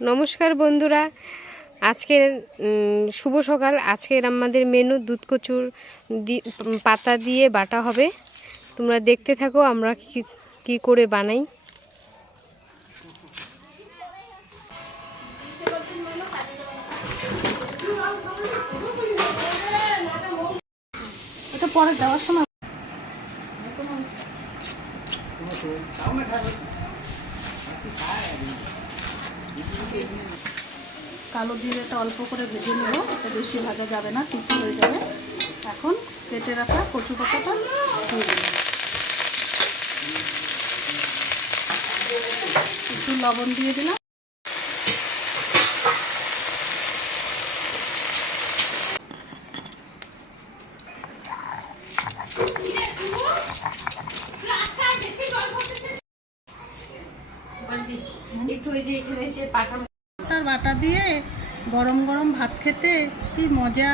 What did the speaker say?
নমস্কার বন্ধুরা, আজকের শুভ সকাল। আজকের আমাদের মেনু দুধ কচুর পাতা দিয়ে বাটা হবে। তোমরা দেখতে থাকো আমরা কি করে বানাই। এটা পরে দেওয়ার সময় কালো জিরেটা অল্প করে ভেজে নেব, এটা বেশি ভাজা যাবে না, তিতো হয়ে যাবে। এখন কেটে রাখা কচু পাতাটা দিয়ে দেব, একটু লবণ দিয়ে দিলাম। একটু ওই যে এখানে যে পাটা বাটা দিয়ে গরম গরম ভাত খেতে কি মজা।